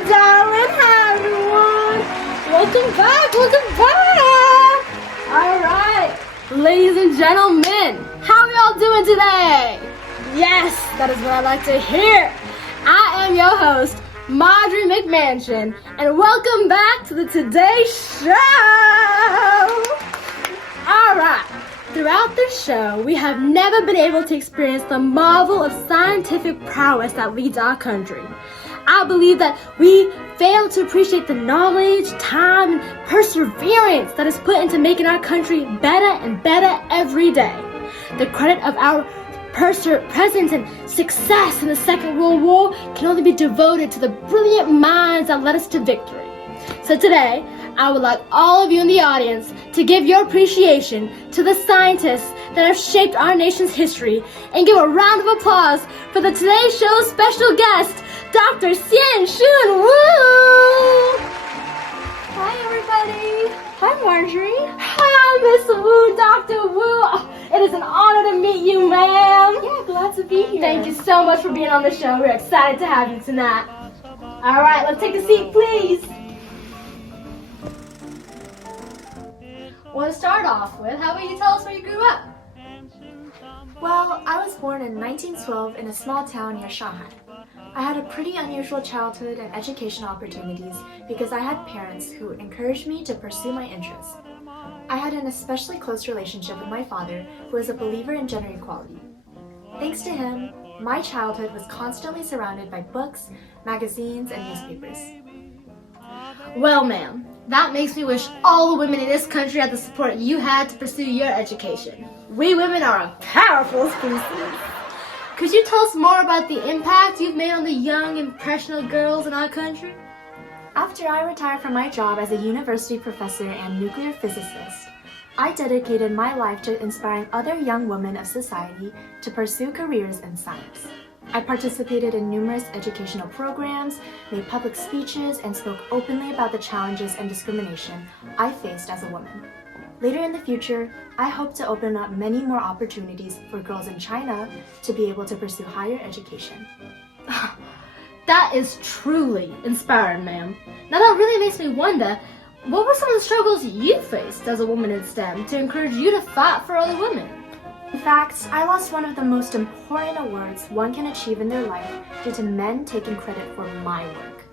darling. Hi, everyone. Welcome back. All right, ladies and gentlemen, how are y'all doing today? Yes, that is what I like to hear. I am your host, Marjorie McMansion, and welcome back to the Today Show. All right. Throughout this show, we have never been able to experience the marvel of scientific prowess that leads our country. I believe that we fail to appreciate the knowledge, time, and perseverance that is put into making our country better and better every day. The credit of our presence and success in the Second World War can only be devoted to the brilliant minds that led us to victory. So today, I would like all of you in the audience to give your appreciation to the scientists that have shaped our nation's history and give a round of applause for the Today Show's special guest, Dr. Chien, Shiung, woo! Hi everybody! Hi Marjorie! Hi Miss Wu, Dr. Wu! It is an honor to meet you, ma'am! Yeah, glad to be here. Thank you so much for being on the show. We're excited to have you tonight. Alright, let's take a seat, please. Want to start off with, how about you tell us where you grew up? Well, I was born in 1912 in a small town near Shanghai. I had a pretty unusual childhood and educational opportunities because I had parents who encouraged me to pursue my interests. I had an especially close relationship with my father, who was a believer in gender equality. Thanks to him, my childhood was constantly surrounded by books, magazines, and newspapers. Well, ma'am, that makes me wish all the women in this country had the support you had to pursue your education. We women are a powerful species. Could you tell us more about the impact you've made on the young, impressionable girls in our country? After I retired from my job as a university professor and nuclear physicist, I dedicated my life to inspiring other young women of society to pursue careers in science. I participated in numerous educational programs, made public speeches, and spoke openly about the challenges and discrimination I faced as a woman. Later in the future, I hope to open up many more opportunities for girls in China to be able to pursue higher education. That is truly inspiring, ma'am. Now that really makes me wonder, what were some of the struggles you faced as a woman in STEM to encourage you to fight for other women? In fact, I lost one of the most important awards one can achieve in their life due to men taking credit for my work.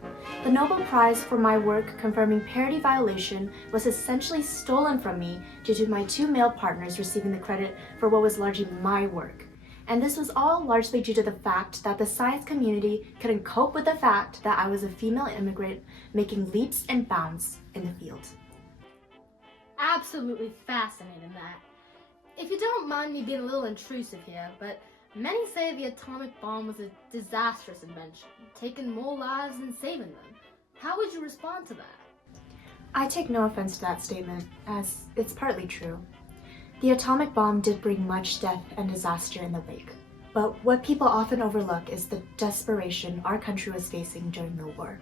The Nobel Prize for my work confirming parity violation was essentially stolen from me due to my two male partners receiving the credit for what was largely my work. And this was all largely due to the fact that the science community couldn't cope with the fact that I was a female immigrant making leaps and bounds in the field. Absolutely fascinating that. If you don't mind me being a little intrusive here, but many say the atomic bomb was a disastrous invention, taking more lives than saving them. How would you respond to that? I take no offense to that statement, as it's partly true. The atomic bomb did bring much death and disaster in the wake, but what people often overlook is the desperation our country was facing during the war.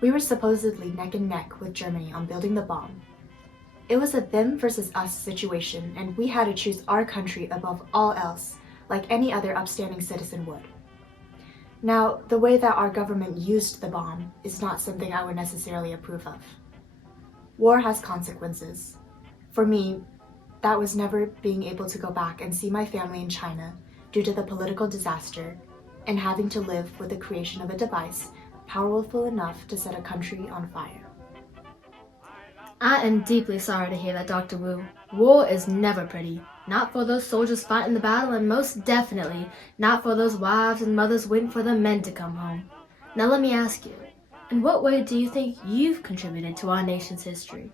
We were supposedly neck and neck with Germany on building the bomb. It was a them versus us situation, and we had to choose our country above all else, like any other upstanding citizen would. Now, the way that our government used the bomb is not something I would necessarily approve of. War has consequences. For me, that was never being able to go back and see my family in China due to the political disaster and having to live with the creation of a device powerful enough to set a country on fire. I am deeply sorry to hear that, Dr. Wu. War is never pretty. Not for those soldiers fighting the battle, and most definitely not for those wives and mothers waiting for their men to come home. Now let me ask you, in what way do you think you've contributed to our nation's history?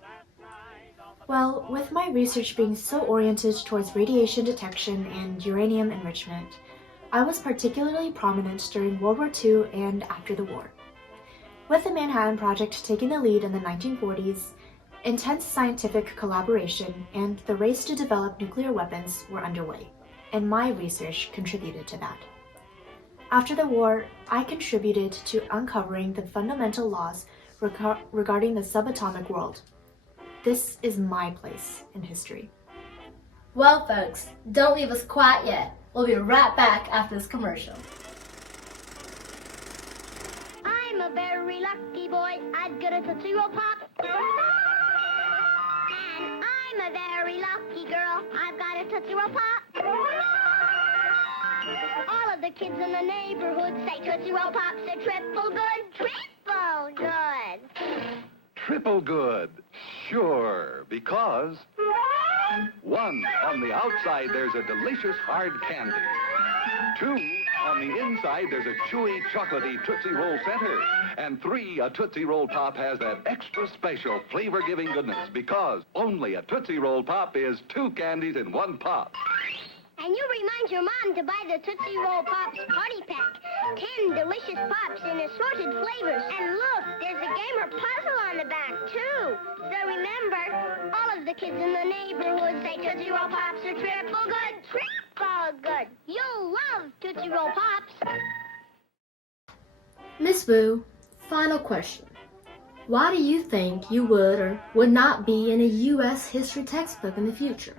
Well, with my research being so oriented towards radiation detection and uranium enrichment, I was particularly prominent during World War II and after the war. With the Manhattan Project taking the lead in the 1940s, intense scientific collaboration and the race to develop nuclear weapons were underway, and my research contributed to that. After the war, I contributed to uncovering the fundamental laws regarding the subatomic world. This is my place in history. Well, folks, don't leave us quite yet. We'll be right back after this commercial. I'm a very lucky boy. I've got a Tootsie Roll Pop. And I'm a very lucky girl. I've got a Tootsie Roll Pop. All of the kids in the neighborhood say Tootsie Roll Pops are triple good. Triple good. Triple good. Sure, because 1, on the outside there's a delicious hard candy. 2, on the inside there's a chewy, chocolatey Tootsie Roll center. And 3, a Tootsie Roll Pop has that extra special flavor-giving goodness because only a Tootsie Roll Pop is 2 candies in 1 pop. And you remind your mom to buy the Tootsie Roll Pops Party Pack. 10 delicious pops in assorted flavors. And look, there's a gamer puzzle on the back, too. So remember, all of the kids in the neighborhood say Tootsie Roll Pops are triple good. Triple good. You'll love Tootsie Roll Pops. Miss Wu, final question. Why do you think you would or would not be in a U.S. history textbook in the future?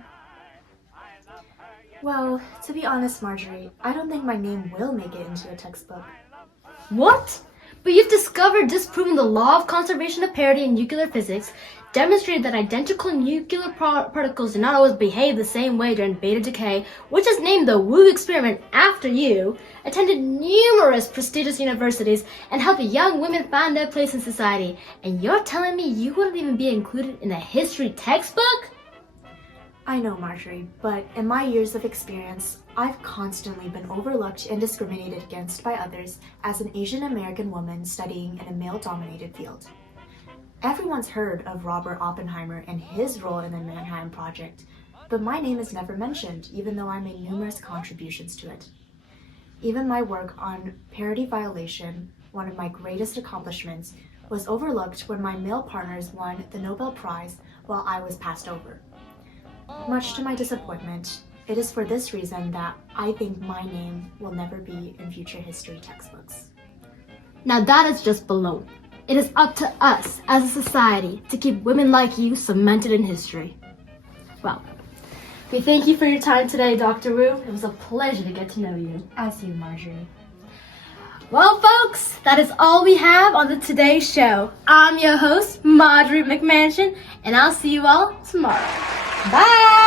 Well, to be honest, Marjorie, I don't think my name will make it into a textbook. What? But you've discovered, disproving the law of conservation of parity in nuclear physics, demonstrated that identical nuclear particles do not always behave the same way during beta decay, which is named the Wu experiment after you, attended numerous prestigious universities, and helped young women find their place in society. And you're telling me you wouldn't even be included in a history textbook? I know, Marjorie, but in my years of experience, I've constantly been overlooked and discriminated against by others as an Asian American woman studying in a male-dominated field. Everyone's heard of Robert Oppenheimer and his role in the Manhattan Project, but my name is never mentioned, even though I made numerous contributions to it. Even my work on parity violation, one of my greatest accomplishments, was overlooked when my male partners won the Nobel Prize while I was passed over. Much to my disappointment, it is for this reason that I think my name will never be in future history textbooks. Now that is just baloney. It is up to us as a society to keep women like you cemented in history. Well, we thank you for your time today, Dr. Wu. It was a pleasure to get to know you. As you, Marjorie. Well, folks, that is all we have on the Today Show. I'm your host, Marjorie McMansion, and I'll see you all tomorrow. Bye!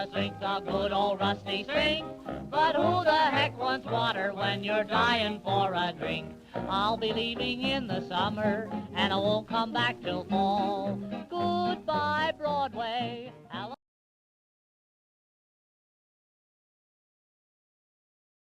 Sink, the good old rusty sink. But who the heck wants water when you're dying for a drink? I'll be leaving in the summer, and I won't come back till fall. Goodbye,